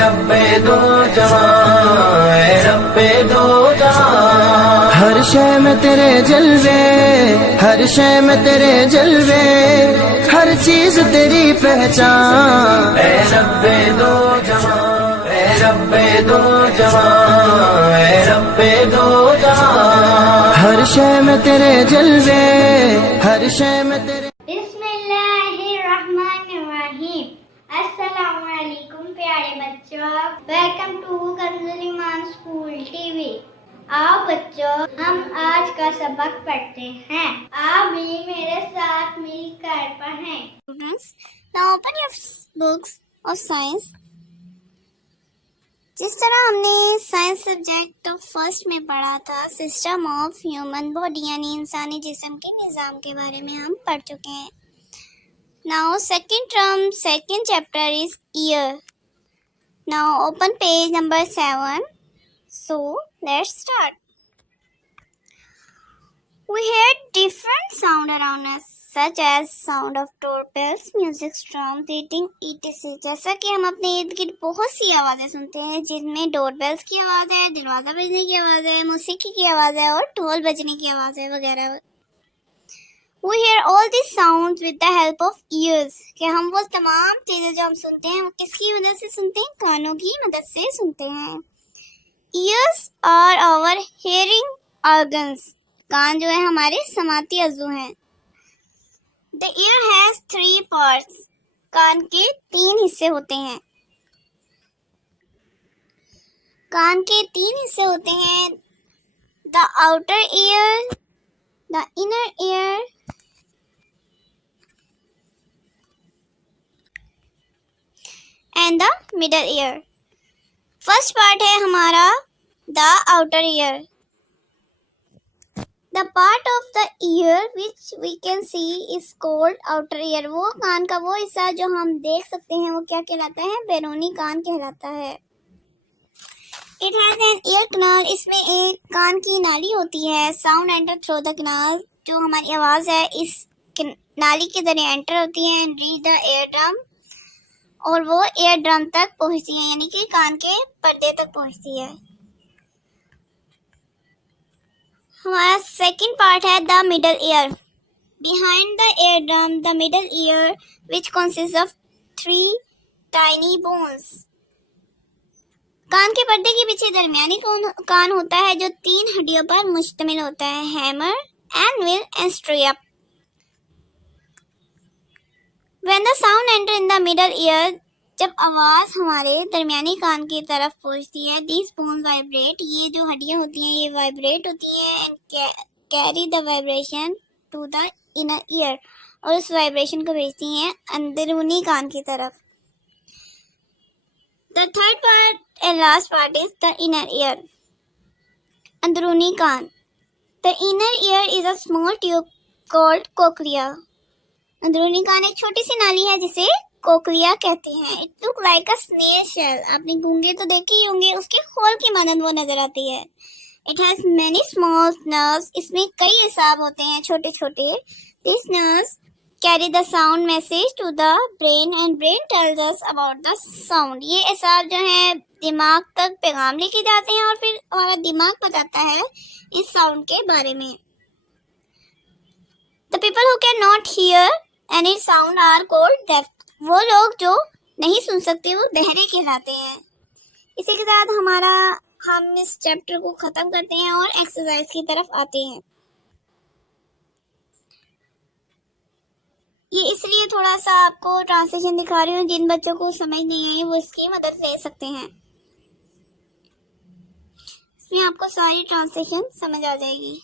रब्बे दो जहां, ऐ रब्बे दो जहां। हर शय में तेरे जलवे, हर शय में तेरे जलवे, हर चीज तेरी पहचान। ऐ रब्बे दो जहां, ऐ रब्बे दो जहां, ऐ रब्बे दो जहां। हर शय में तेरे जलवे, हर शय में तेरे। बिस्मिल्लाहिर्रहमानिर्रहीम। अस्सलामुअलैकुम प्यारे बच्चों, welcome to Kanzul Iman school TV. आओ बच्चों, हम आज का सबक पढ़ते हैं। आप भी मेरे साथ मिलकर पढ़ें। Students, now open your books of science. जिस तरह हमने साइंस सब्जेक्ट फर्स्ट में पढ़ा था, सिस्टम ऑफ ह्यूमन बॉडी यानी इंसानी जिस्म के निज़ाम के बारे में हम पढ़ चुके हैं। Now second term, second chapter is ear. Now open page number 7. So let's start. We hear different sound around us, such as sound of doorbells, music, drums, beating, etc. जैसा कि हम अपने इर्द गिर्द बहुत सी आवाज़ें सुनते हैं, जिनमें डोरबेल्स की आवाज़ है, दरवाज़ा बजने की आवाज़ है, मौसीकी की आवाज़ है और ढोल बजने की आवाज़ है वगैरह। We hear all these sounds with the help of ears. कि हम वो तमाम चीज़ें जो हम सुनते हैं वो किसकी मदद से सुनते हैं? कानों की मदद से सुनते हैं। Ears are our hearing organs. कान जो है हमारे समाती अज़ू हैं। The ear has 3 parts. कान के 3 हिस्से होते हैं। कान के 3 हिस्से होते हैं। The outer ear, the inner ear and the middle ear. First part है हमारा the outer ear. The part of the ear which we can see is called outer ear. वो कान का वो हिस्सा जो हम देख सकते हैं वो क्या कहलाता है? बैरूनी कान कहलाता है। It has an ear canal. इसमें एक कान की नाली होती है। Sound enter through the canal. जो हमारी आवाज़ है इस नाली के जरिए एंटर होती है and reach the eardrum. और वो एयर ड्रम तक पहुंचती है, यानी कि कान के पर्दे तक पहुंचती है। हमारा सेकंड पार्ट है the middle ear. Behind the eardrum the middle ear which consist of 3 tiny bones. कान के पर्दे के पीछे दरमियानी कान होता है जो 3 हड्डियों पर मुश्तमिल होता है, hammer, anvil and strip. When the sound enter in the middle ear, जब आवाज़ हमारे दरमियानी कान की तरफ पहुंचती है, these bones vibrate. ये जो हड्डियाँ होती हैं ये वाइब्रेट होती हैं and carry the vibration to the inner ear. और उस वाइब्रेशन को भेजती हैं अंदरूनी कान की तरफ. The third part and last part is the inner ear. अंदरूनी कान. The inner ear is a small tube called cochlea. अंदरूनी कान एक छोटी सी नाली है जिसे कोकलिया कहते हैं. It look like a snail shell. आपने गूंगे तो देखे ही होंगे, उसके खोल की मानंद वो नजर आती है. It has many small nerves. इसमें कई असाब होते हैं छोटे छोटे. This nerves carry the sound message to the brain and brain tells us about the sound. ये असाब जो है दिमाग तक पैगाम लेके जाते हैं और फिर हमारा दिमाग बताता है इस साउंड के बारे में. The people who can not hear any sound are called deaf. वो लोग जो नहीं सुन सकते वो बहरे कहलाते हैं. इसी के साथ हम इस चैप्टर को ख़त्म करते हैं और एक्सरसाइज की तरफ आते हैं. ये इसलिए थोड़ा सा आपको ट्रांसलेशन दिखा रही हूँ, जिन बच्चों को समझ नहीं आई वो इसकी मदद ले सकते हैं. इसमें आपको सारी ट्रांसलेशन समझ आ जाएगी.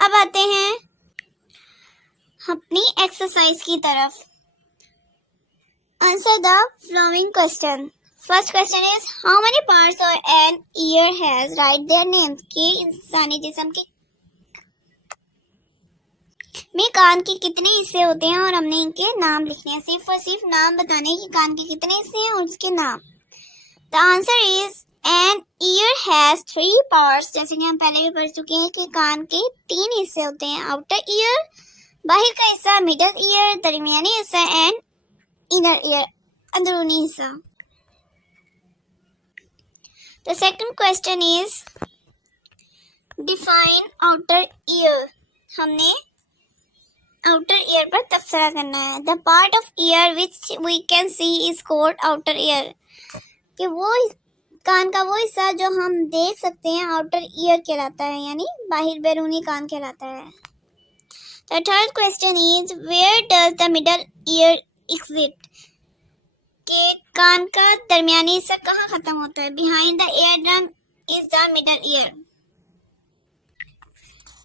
अब आते हैं अपनी एक्सरसाइज की तरफ. Answer the following question. First question is how many parts और an ear has. Write their names. के इंसानी जिस्म के में कान के कितने हिस्से होते हैं और हमने इनके नाम लिखने हैं. सिर्फ और सिर्फ नाम बताने कि कान के कितने हिस्से हैं और उसके नाम. The answer is an ear has 3 parts. जैसे कि हम पहले भी पढ़ चुके हैं कि कान के 3 हिस्से होते हैं. आउटर ईयर, बाहर का हिस्सा मिडल ईयर, दरमियानी हिस्सा एंड इनर ईयर, अंदरूनी हिस्सा। The second question is define outer ear. हमने outer ear पर तबसरा करना है। The part of ear which we can see is called outer ear. कि वो कान का वो हिस्सा जो हम देख सकते हैं outer ear कहलाता है, यानी बाहिर बैरूनी कान कहलाता है। The third question is where does the middle ear exit? कि कान का दरमियानी हिस्सा कहाँ खत्म होता है? Behind the eardrum is the middle ear.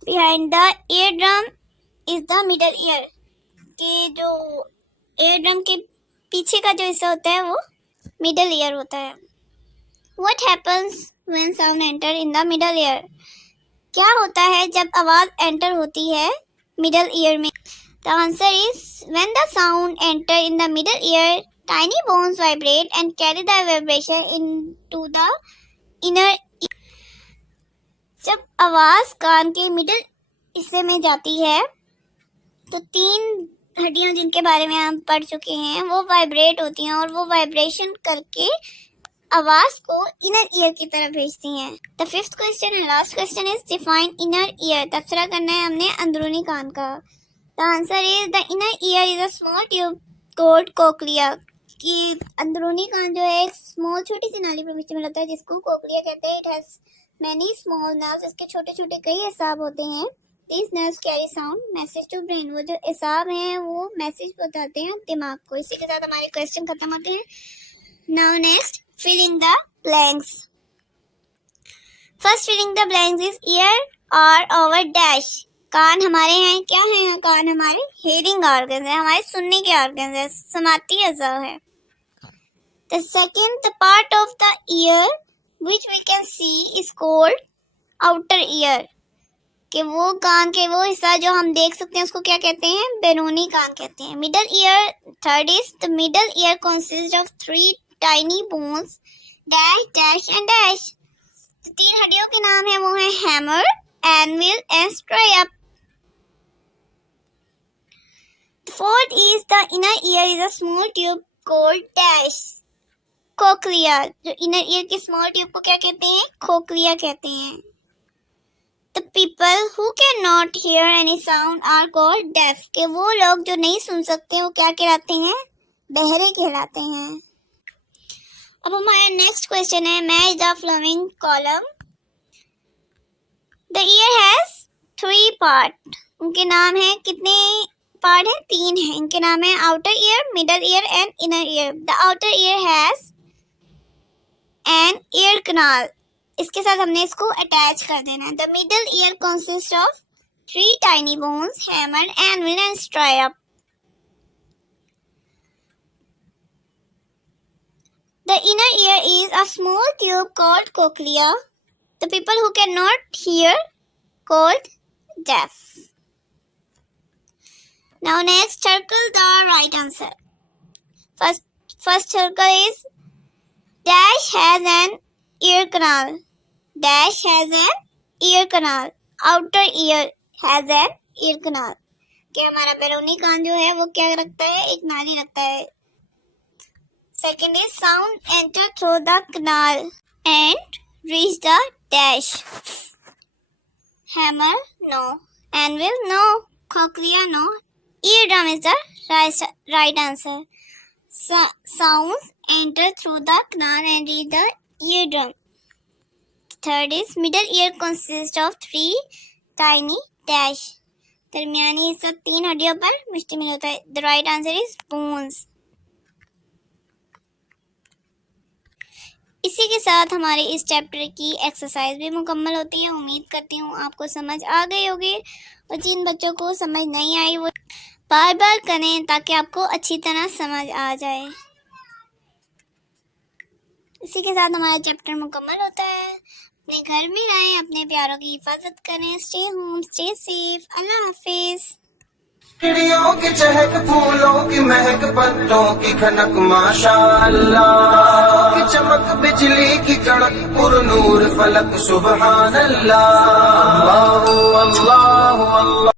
Behind the eardrum is the middle ear. कि जो eardrum के पीछे का जो हिस्सा होता है वो middle ear होता है। What happens when sound enter in the middle ear? क्या होता है जब आवाज enter होती है middle ear में? The answer is when the sound enter in the middle ear, tiny bones vibrate and carry the vibration into the inner ear. जब आवाज कान के मिडल हिस्से में जाती है तो 3 हड्डियां जिनके बारे में हम पढ़ चुके हैं वो वाइब्रेट होती हैं और वो वाइब्रेशन करके आवाज को इनर ईयर की तरफ भेजती हैं। The fifth question and last question is define inner ear. तबसरा करना है हमने अंदरूनी कान का। The answer is the inner ear is a small tube called cochlea. कि अंदरूनी कान जो है एक स्मॉल छोटी सी नाली पर मिट्टी में लगता है जिसको कोक्लिया कहते हैं। It has many small nerves. इसके छोटे छोटे कई एसाब होते हैं। These nerves carry sound message to brain. वो जो एसाब हैं वो मैसेज बताते हैं दिमाग को। इसी के साथ हमारे क्वेश्चन खत्म होते हैं। Now next, filling the blanks. First filling the blanks is ear or our dash. कान हमारे हैं, क्या है कान हमारे? हेयरिंग ऑर्गन है, हमारे सुनने के ऑर्गन है, समाती अज़ा है। The second, the part of the ear which we can see is called outer ear. कि वो कान के वो हिस्सा जो हम देख सकते हैं उसको क्या कहते हैं? बैरूनी कान कहते हैं। Middle ear. Third is the middle ear consist of 3 tiny bones, dash dash and dash. 3 हड्डियों के नाम है वो है hammer, anvil and stripe. Fourth is the inner ear is a small tube called dash cochlea. जो inner ear की small tube को क्या कहते हैं? खोखलिया कहते हैं। The people who cannot hear any sound are called deaf. कि वो लोग जो नहीं सुन सकते वो क्या कहलाते हैं? बहरे कहलाते हैं। अब हमारा नेक्स्ट क्वेश्चन है match the flowing column. The year has 3 part. उनके नाम है, कितने पार्ट हैं? 3 हैं। इनके नाम है outer ear, middle ear and inner ear. The outer ear has an ear canal. इसके साथ हमने इसको अटैच कर देना है। The middle ear consist of 3 tiny bones, hammer, anvil and stripe. The inner ear is a small tube called cochlea. The people who can not hear called deaf. Now next circle the right answer. First circle is dash has an ear canal. Dash has an ear canal. Outer ear has an ear canal. कि हमारा बैरूनी कान जो है वो क्या रखता है? एक नाली रखता है। Second is sound enter through the canal and reach the dash. Hammer no. Anvil no. Cochlea no. Eardrum is the right answer. Sounds enter through the canal and reach the eardrum. Third is middle ear consists of 3 tiny dash. दरमियानी हिस्सा 3 हड्डियों पर मुश्तमिल होता है। The right answer is bones. इसी के साथ हमारे इस चैप्टर की एक्सरसाइज भी मुकम्मल होती है। उम्मीद करती हूँ आपको समझ आ गई होगी और जिन बच्चों को समझ नहीं आई वो बार बार करें ताकि आपको अच्छी तरह समझ आ जाए। इसी के साथ हमारा चैप्टर मुकम्मल होता है। अपने घर में रहें, अपने प्यारों की हिफाजत करें। Stay home, stay safe. अल्लाह हाफिज। चिड़ियों की चहक, फूलों की महक, पत्तों की खनक, माशाअल्लाह की चमक, बिजली की कड़क, पुरनूर फलक, सुबहान अल्लाह। अल्लाह अल्लाह अल्लाह।